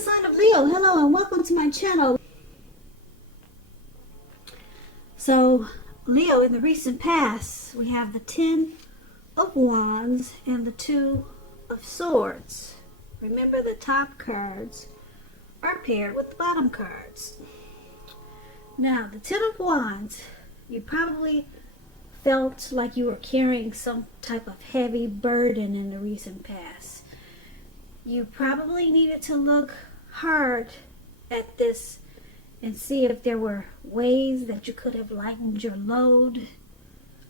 sign of Leo. Hello and welcome to my channel. So, Leo, in the recent past, we have the 10 of Wands and the 2 of Swords. Remember, the top cards are paired with the bottom cards. Now, the 10 of Wands, you probably felt like you were carrying some type of heavy burden in the recent past. You probably needed to look hard at this and see if there were ways that you could have lightened your load,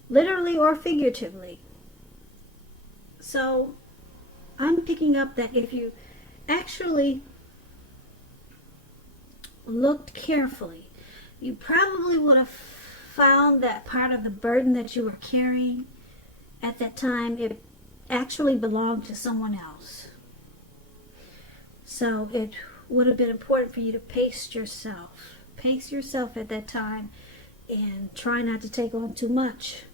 literally or figuratively. So I'm picking up that if you actually looked carefully, you probably would have found that part of the burden that you were carrying at that time, it actually belonged to someone else. So it would have been important for you to pace yourself at that time and try not to take on too much.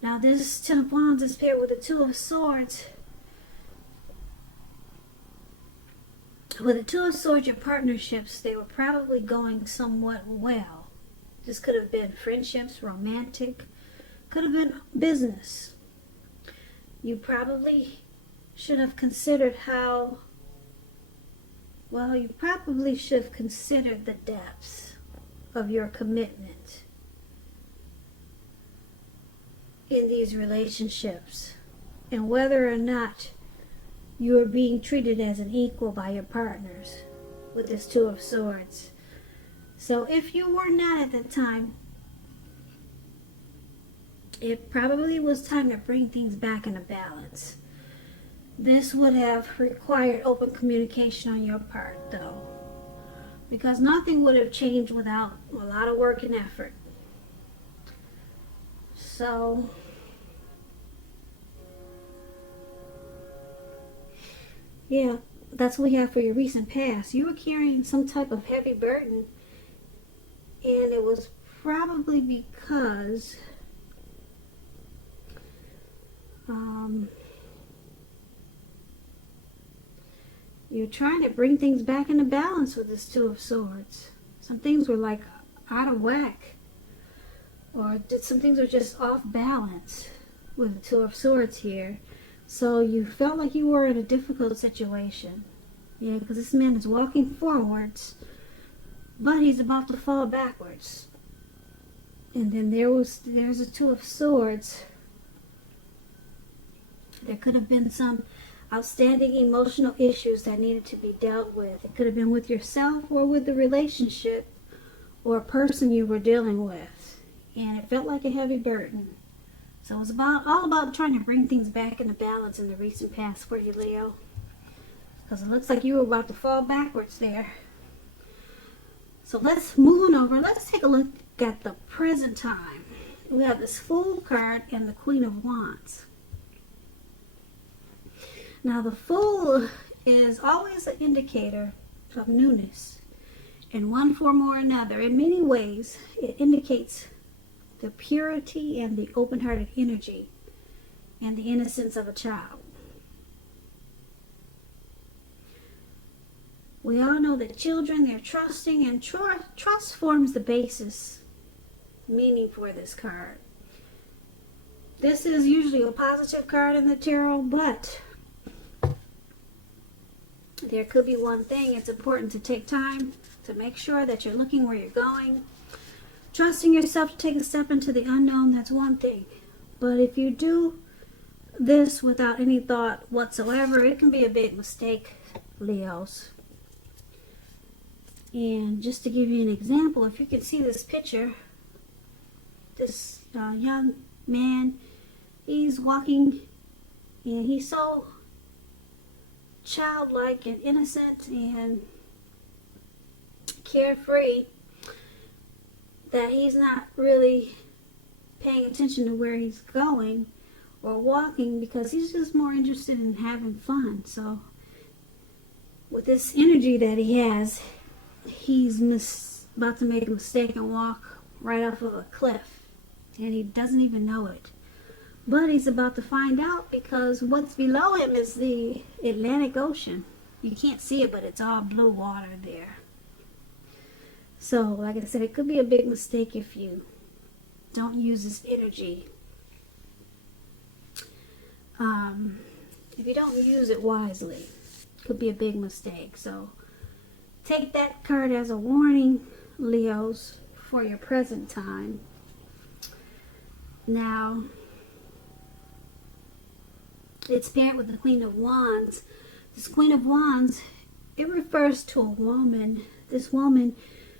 Now this 10 of Wands is paired with the 2 of Swords. With the 2 of Swords, your partnerships, they were probably going somewhat well. This could have been friendships, romantic, could have been business. You probably should have considered you probably should have considered the depths of your commitment in these relationships and whether or not you are being treated as an equal by your partners with this 2 of Swords. So if you were not at that time, it probably was time to bring things back into balance. This would have required open communication on your part, though, because nothing would have changed without a lot of work and effort. So, yeah, that's what we have for your recent past. You were carrying some type of heavy burden, and it was probably because you're trying to bring things back into balance with this 2 of Swords. Some things were like out of whack, or some things were just off balance with the 2 of Swords here. So you felt like you were in a difficult situation. Yeah, because this man is walking forwards, but he's about to fall backwards. And then there's a 2 of Swords. There could have been some outstanding emotional issues that needed to be dealt with. It could have been with yourself or with the relationship or a person you were dealing with. And it felt like a heavy burden. So it was all about trying to bring things back into balance in the recent past for you, Leo. Because it looks like you were about to fall backwards there. So let's move on over. Let's take a look at the present time. We have this Fool card and the Queen of Wands. Now the Fool is always an indicator of newness in one form or another. In many ways, it indicates the purity and the open-hearted energy and the innocence of a child. We all know that children, they're trusting, and trust forms the basis meaning for this card. This is usually a positive card in the tarot, but there could be one thing. It's important to take time to make sure that you're looking where you're going. Trusting yourself to take a step into the unknown, that's one thing. But if you do this without any thought whatsoever, it can be a big mistake, Leos. And just to give you an example, if you can see this picture, this young man, he's walking and he's so childlike and innocent and carefree that he's not really paying attention to where he's going or walking, because he's just more interested in having fun. So with this energy that he has, he's about to make a mistake and walk right off of a cliff, and he doesn't even know it. But he's about to find out, because what's below him is the Atlantic Ocean. You can't see it, but it's all blue water there. So, like I said, it could be a big mistake if you don't use this energy. If you don't use it wisely, it could be a big mistake. So, take that card as a warning, Leos, for your present time. Now, it's paired with the Queen of Wands. This Queen of Wands, it refers to a woman. This woman,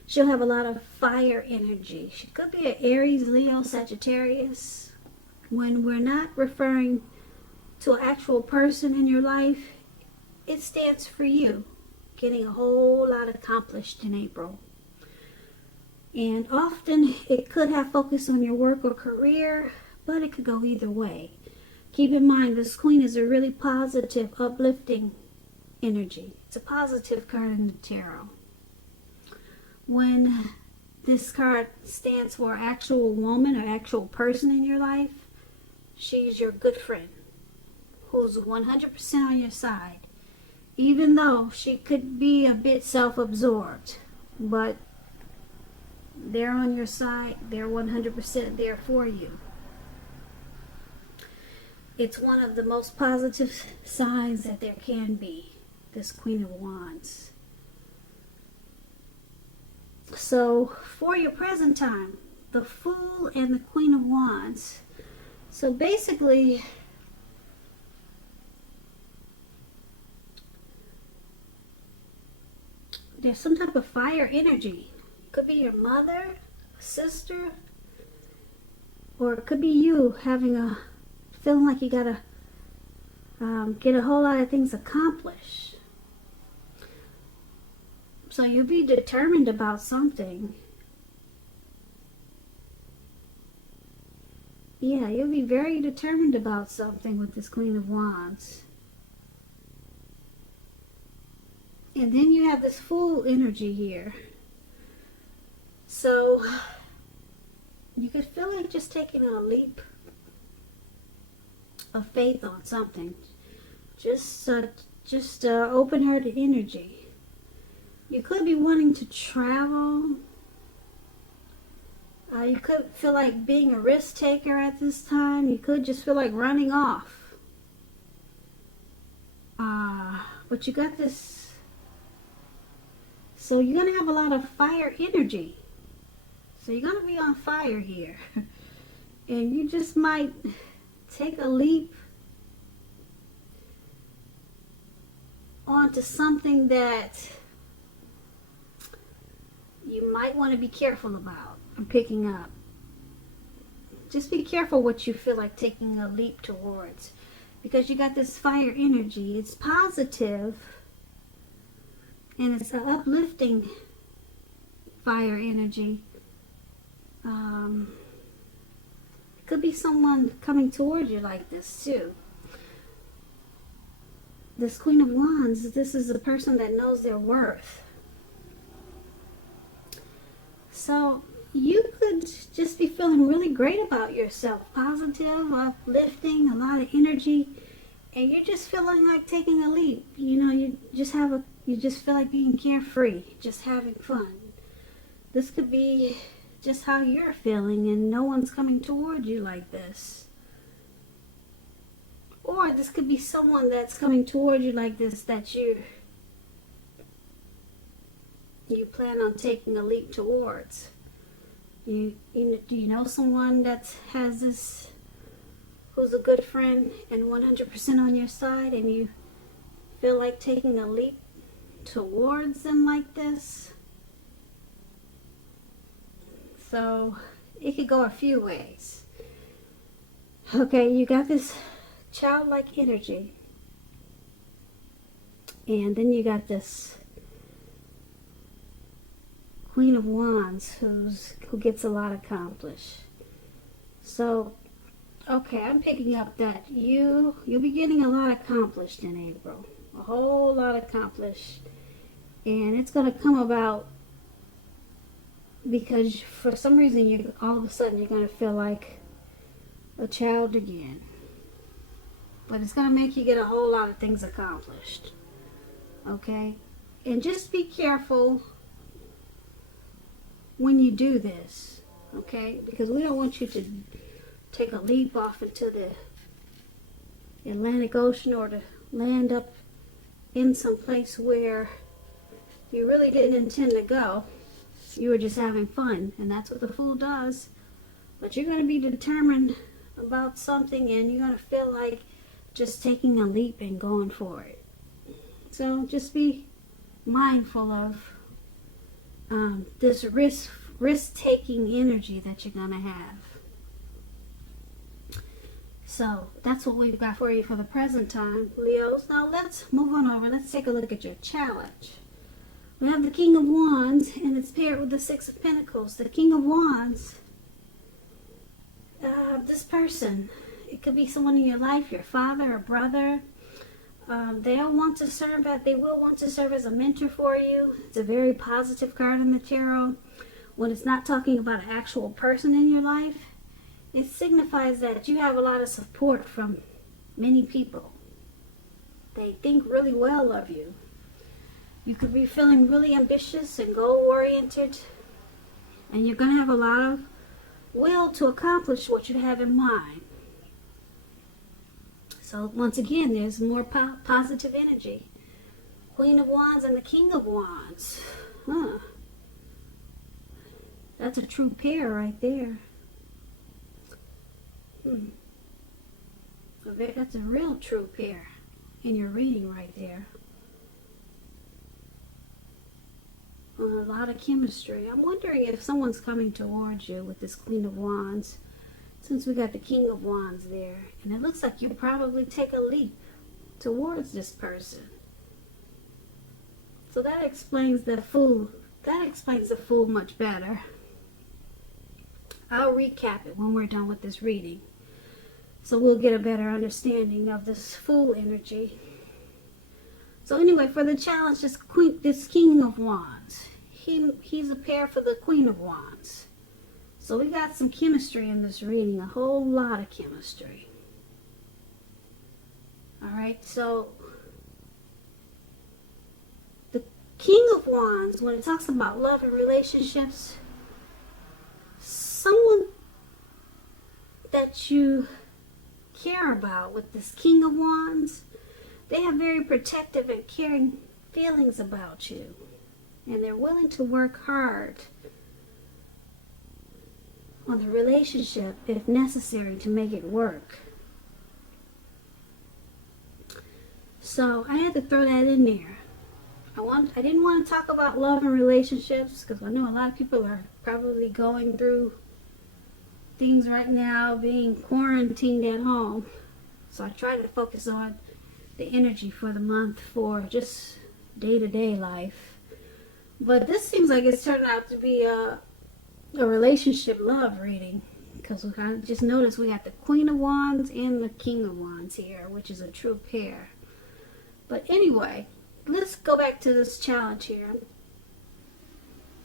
she'll have a lot of fire energy. She could be an Aries, Leo, Sagittarius. When we're not referring to an actual person in your life, it stands for you getting a whole lot accomplished in April. And often it could have focus on your work or career, but it could go either way. Keep in mind, this Queen is a really positive, uplifting energy. It's a positive card in the tarot. When this card stands for actual woman or actual person in your life, she's your good friend who's 100% on your side. Even though she could be a bit self-absorbed, but they're on your side. They're 100% there for you. It's one of the most positive signs that there can be, this Queen of Wands. So, for your present time, the Fool and the Queen of Wands. So basically, there's some type of fire energy. Could be your mother, sister, or it could be you having a feeling like you gotta get a whole lot of things accomplished. So you'll be determined about something. Yeah, you'll be very determined about something with this Queen of Wands. And then you have this Fool energy here. So, you could feel like just taking a leap of faith on something. Just open-hearted energy. You could be wanting to travel. You could feel like being a risk taker at this time. You could just feel like running off. But you got this. So you're going to have a lot of fire energy. So you're going to be on fire here. And you just might take a leap onto something that you might want to be careful about and picking up. Just be careful what you feel like taking a leap towards. Because you got this fire energy. It's positive. And it's an uplifting fire energy. Could be someone coming towards you like this too. This Queen of Wands, this is a person that knows their worth. So you could just be feeling really great about yourself. Positive, uplifting, a lot of energy. And you're just feeling like taking a leap. You know, you just feel like being carefree, just having fun. This could be just how you're feeling and no one's coming toward you like this. Or this could be someone that's coming toward you like this that you plan on taking a leap towards. Do you know someone that has this, who's a good friend and 100% on your side, and you feel like taking a leap towards them like this? So it could go a few ways. Okay, you got this childlike energy. And then you got this Queen of Wands who gets a lot accomplished. So, okay, I'm picking up that you'll be getting a lot accomplished in April. A whole lot accomplished. And it's going to come about because for some reason all of a sudden you're going to feel like a child again. But it's going to make you get a whole lot of things accomplished. Okay? And just be careful when you do this, okay? Because we don't want you to take a leap off into the Atlantic Ocean or to land up in some place where you really didn't intend to go. You were just having fun, and that's what the Fool does. But you're going to be determined about something, and you're going to feel like just taking a leap and going for it. So just be mindful of this risk-taking energy that you're going to have. So that's what we've got for you for the present time, Leos. Now let's move on over. Let's take a look at your challenge. We have the King of Wands, and it's paired with the Six of Pentacles. The King of Wands, this person, it could be someone in your life, your father or brother. They will want to serve as a mentor for you. It's a very positive card in the tarot. When it's not talking about an actual person in your life, it signifies that you have a lot of support from many people. They think really well of you. You could be feeling really ambitious and goal-oriented, and you're going to have a lot of will to accomplish what you have in mind. So once again, there's more positive energy. Queen of Wands and the King of Wands. That's a true pair right there. That's a real true pair in your reading right there. A lot of chemistry. I'm wondering if someone's coming towards you with this Queen of Wands, since we got the King of Wands there. And it looks like you probably take a leap towards this person. So that explains the Fool. That explains the Fool much better. I'll recap it when we're done with this reading, so we'll get a better understanding of this Fool energy. So anyway, for the challenge, this King of Wands, he's a pair for the Queen of Wands. So we got some chemistry in this reading, a whole lot of chemistry. Alright, so the King of Wands, when it talks about love and relationships, someone that you care about with this King of Wands, they have very protective and caring feelings about you, and they're willing to work hard on the relationship if necessary to make it work. So I had to throw that in there. I didn't want to talk about love and relationships because I know a lot of people are probably going through things right now, being quarantined at home. So I try to focus on the energy for the month for just day-to-day life. But this seems like it's turned out to be a relationship love reading, because I just noticed we got the Queen of Wands and the King of Wands here, which is a true pair. But anyway, let's go back to this challenge here.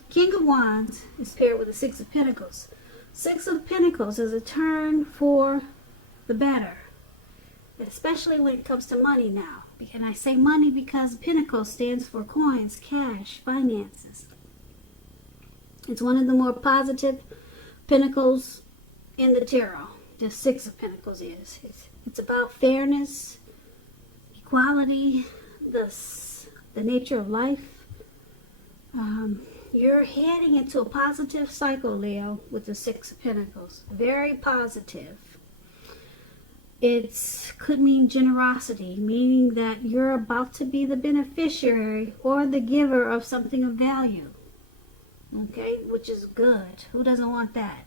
King of Wands is paired with the Six of Pentacles. Six of Pentacles is a turn for the better, especially when it comes to money now. And I say money because Pentacles stands for coins, cash, finances. It's one of the more positive pentacles in the tarot. The Six of Pentacles is. It's about fairness, equality, the nature of life. You're heading into a positive cycle, Leo, with the Six of Pentacles. Very positive. It could mean generosity, meaning that you're about to be the beneficiary or the giver of something of value. Okay, which is good. Who doesn't want that?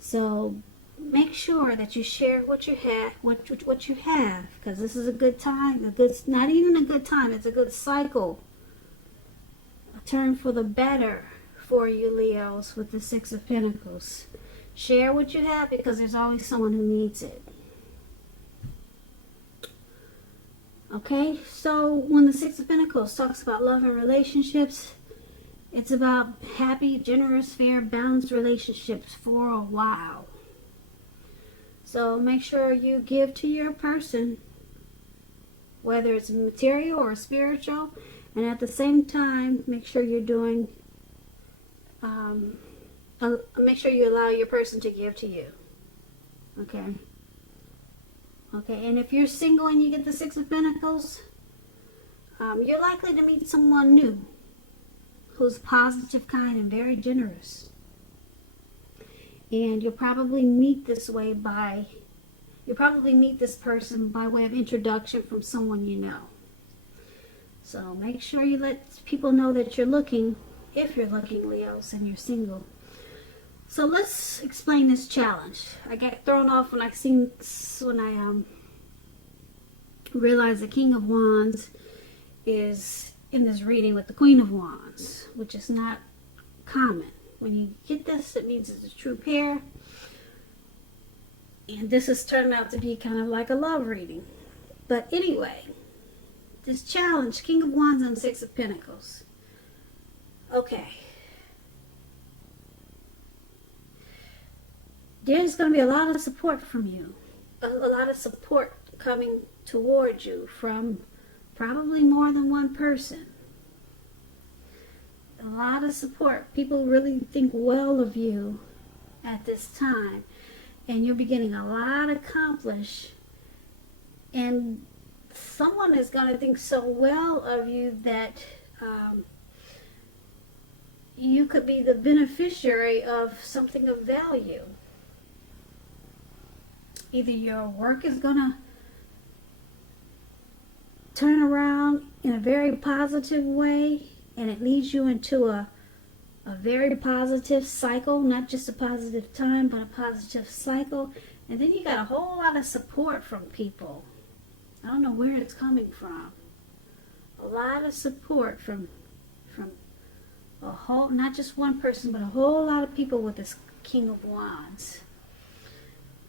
So make sure that you share what you have, what you have, because this is a good time. Not even a good time. It's a good cycle. A turn for the better for you, Leos, with the Six of Pentacles. Share what you have because there's always someone who needs it. Okay, so when the Six of Pentacles talks about love and relationships, it's about happy, generous, fair, balanced relationships for a while. So make sure you give to your person whether it's material or spiritual. And at the same time, make sure you're doing, make sure you allow your person to give to you. Okay. Okay, and if you're single and you get the Six of Pentacles, you're likely to meet someone new who's positive, kind, and very generous. And you'll probably meet this person by way of introduction from someone you know. So make sure you let people know that you're looking, if you're looking, Leos, and you're single. So let's explain this challenge. I got thrown off when I realized the King of Wands is in this reading with the Queen of Wands, which is not common. When you get this, it means it's a true pair. And this has turned out to be kind of like a love reading. But anyway, this challenge, King of Wands and Six of Pentacles. Okay. There's going to be a lot of support from you. A lot of support coming towards you from probably more than one person. A lot of support. People really think well of you at this time. And you'll be getting a lot accomplished. And someone is going to think so well of you that you could be the beneficiary of something of value. Either your work is going to turn around in a very positive way, and it leads you into a very positive cycle, not just a positive time, but a positive cycle. And then you got a whole lot of support from people. I don't know where it's coming from. A lot of support from a whole, not just one person, but a whole lot of people with this King of Wands.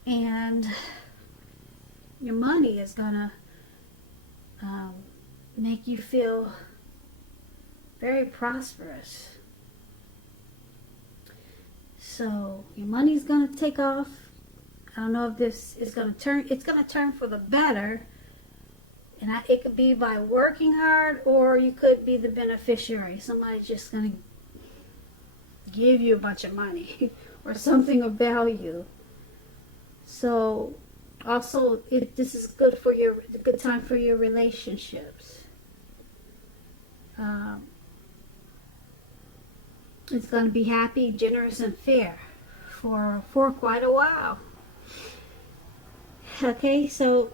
And your money is gonna make you feel very prosperous. So your money's gonna take off. I don't know if this is gonna turn. It's gonna turn for the better, and it could be by working hard, or you could be the beneficiary. Somebody's just gonna give you a bunch of money or something of value. So also, this is good for a good time for your relationships. It's going to be happy, generous, and fair for quite a while. Okay, so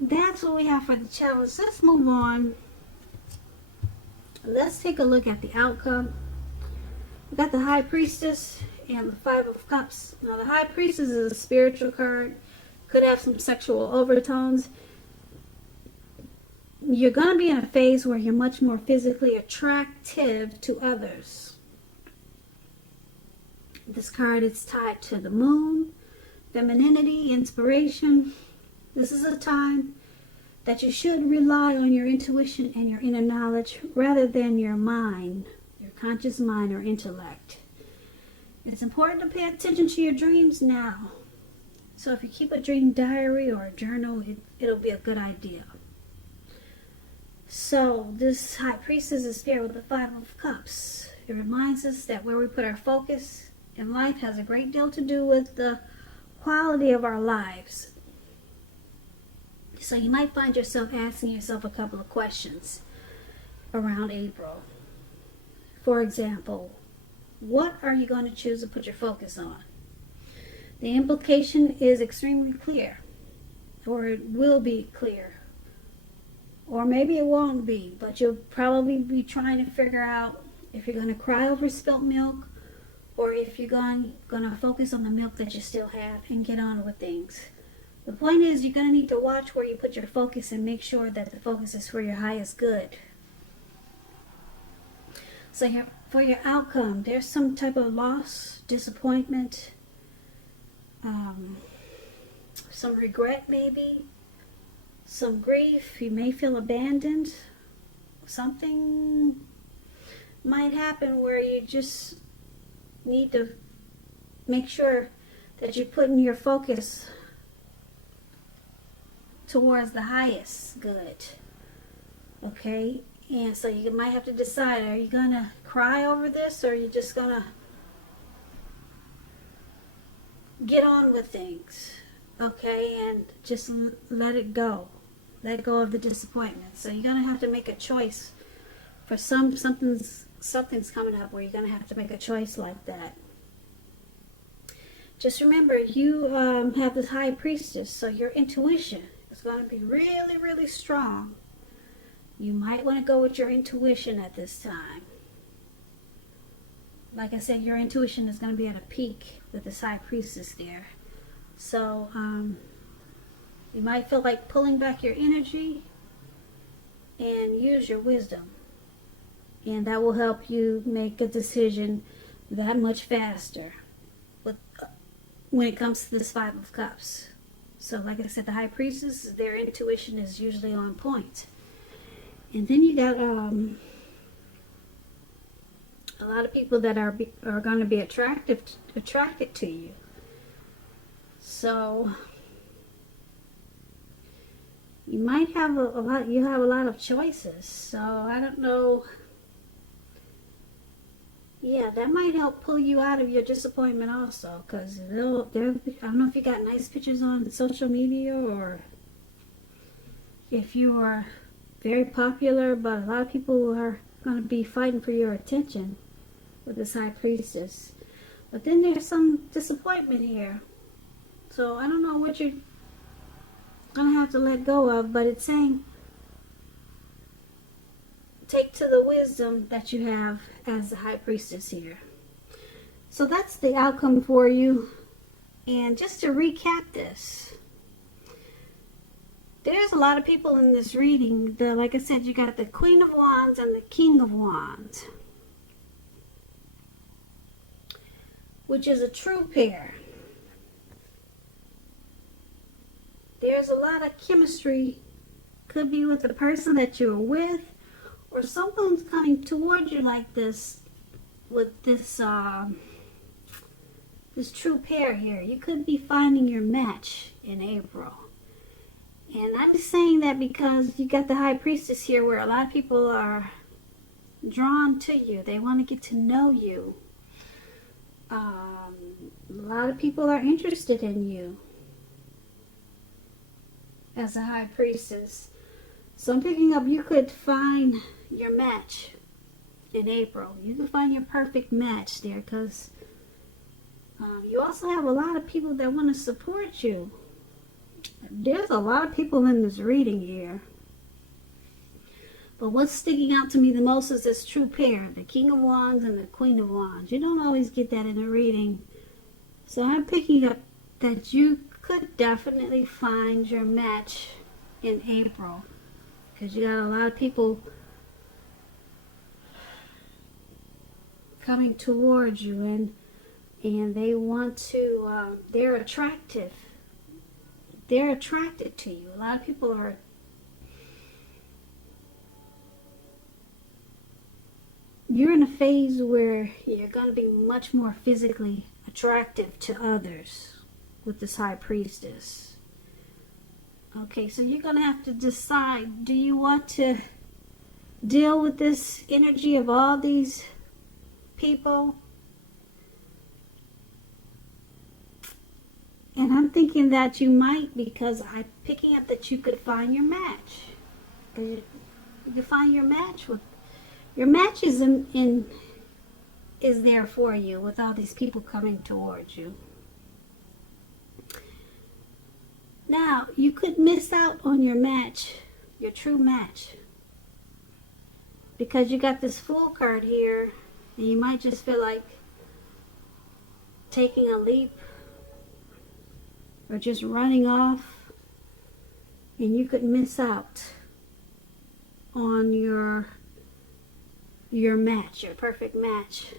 that's what we have for the challenge. Let's move on. Let's take a look at the outcome. We got the High Priestess and the Five of Cups. Now, the High Priestess is a spiritual card. Could have some sexual overtones. You're going to be in a phase where you're much more physically attractive to others. This card is tied to the moon, femininity, inspiration. This is a time that you should rely on your intuition and your inner knowledge rather than your mind, your conscious mind or intellect. It's important to pay attention to your dreams now. So if you keep a dream diary or a journal, it'll be a good idea. So this High Priestess is paired with the Five of Cups. It reminds us that where we put our focus in life has a great deal to do with the quality of our lives. So you might find yourself asking yourself a couple of questions around April. For example, what are you going to choose to put your focus on? The implication is extremely clear, or it will be clear, or maybe it won't be, but you'll probably be trying to figure out if you're going to cry over spilt milk, or if you're going to focus on the milk that you still have and get on with things. The point is, you're going to need to watch where you put your focus and make sure that the focus is for your highest good. So for your outcome, there's some type of loss, disappointment, some regret maybe, some grief. You may feel abandoned. Something might happen where you just need to make sure that you're putting your focus towards the highest good. Okay? And so you might have to decide, are you going to cry over this, or are you just going to get on with things? Okay? And just let it go. Let go of the disappointment. So you're going to have to make a choice for something's coming up where you're going to have to make a choice like that. Just remember, you have this high priestess, so your intuition is going to be really, really strong. You might want to go with your intuition at this time. Like I said, your intuition is going to be at a peak with this high priestess there. So you might feel like pulling back your energy and use your wisdom. And that will help you make a decision that much faster when it comes to this Five of Cups. So like I said, the high priestess, their intuition is usually on point. And then you got a lot of people that are going to be attracted to you. So you might have a lot of choices. So I don't know. Yeah, that might help pull you out of your disappointment also, because I don't know if you got nice pictures on social media or if you are very popular, but a lot of people are going to be fighting for your attention with this high priestess. But then there's some disappointment here. So I don't know what you're going to have to let go of, but it's saying take to the wisdom that you have as the high priestess here. So that's the outcome for you. And just to recap this, there's a lot of people in this reading. Like I said, you got the Queen of Wands and the King of Wands, which is a true pair. There's a lot of chemistry. Could be with the person that you're with, or someone's coming towards you like this with this this true pair here. You could be finding your match in April. And I'm saying that because you got the high priestess here, where a lot of people are drawn to you. They want to get to know you. A lot of people are interested in you as a high priestess. So I'm picking up, you could find your match in April. You could find your perfect match there, because you also have a lot of people that want to support you. There's a lot of people in this reading here. But what's sticking out to me the most is this true pair, the King of Wands and the Queen of Wands. You don't always get that in a reading. So I'm picking up that you could definitely find your match in April, because you got a lot of people coming towards you, and they want to, they're attractive. They're attracted to you. A lot of people are, you're in a phase where you're going to be much more physically attractive to others with this high priestess. Okay, so you're going to have to decide, do you want to deal with this energy of all these people? And I'm thinking that you might, because I'm picking up that you could find your match. You could find your match with, your match is is there for you with all these people coming towards you. Now, you could miss out on your match, your true match, because you got this Fool card here, and you might just feel like taking a leap or just running off, and you could miss out on your match, your perfect match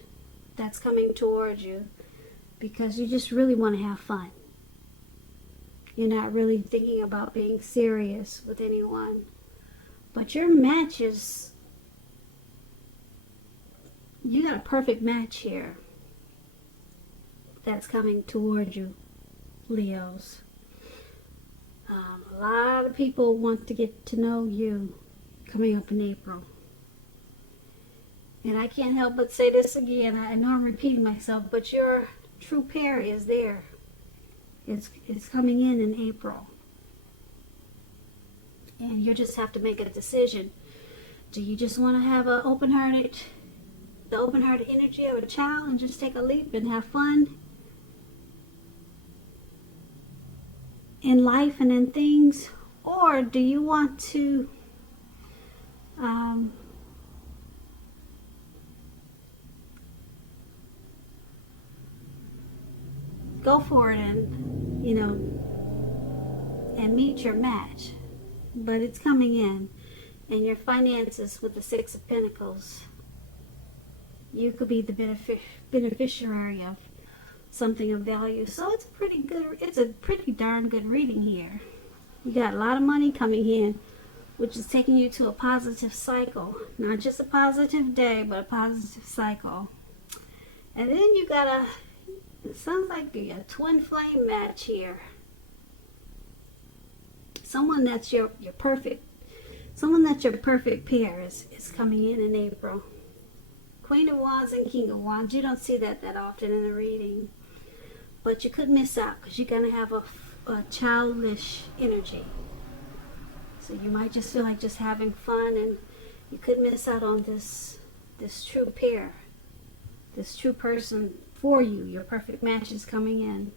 that's coming towards you, because you just really want to have fun. You're not really thinking about being serious with anyone. But your match is, you got a perfect match here that's coming towards you, Leos. A lot of people want to get to know you coming up in April. And I can't help but say this again. I know I'm repeating myself, but your true pair is there. It's coming in April. And you just have to make a decision. Do you just want to have the open-hearted energy of a child and just take a leap and have fun in life and in things? Or do you want to go for it and, and meet your match? But it's coming in. And your finances with the Six of Pentacles, you could be the beneficiary of something of value. So it's a pretty darn good reading here. You got a lot of money coming in, which is taking you to a positive cycle. Not just a positive day, but a positive cycle. And then you got it sounds like a twin flame match here. Someone that's your perfect pair is coming in April. Queen of Wands and King of Wands. You don't see that often in a reading. But you could miss out because you're going to have a childish energy. So you might just feel like just having fun, and you could miss out on this true pair. This true person for you. Your perfect match is coming in.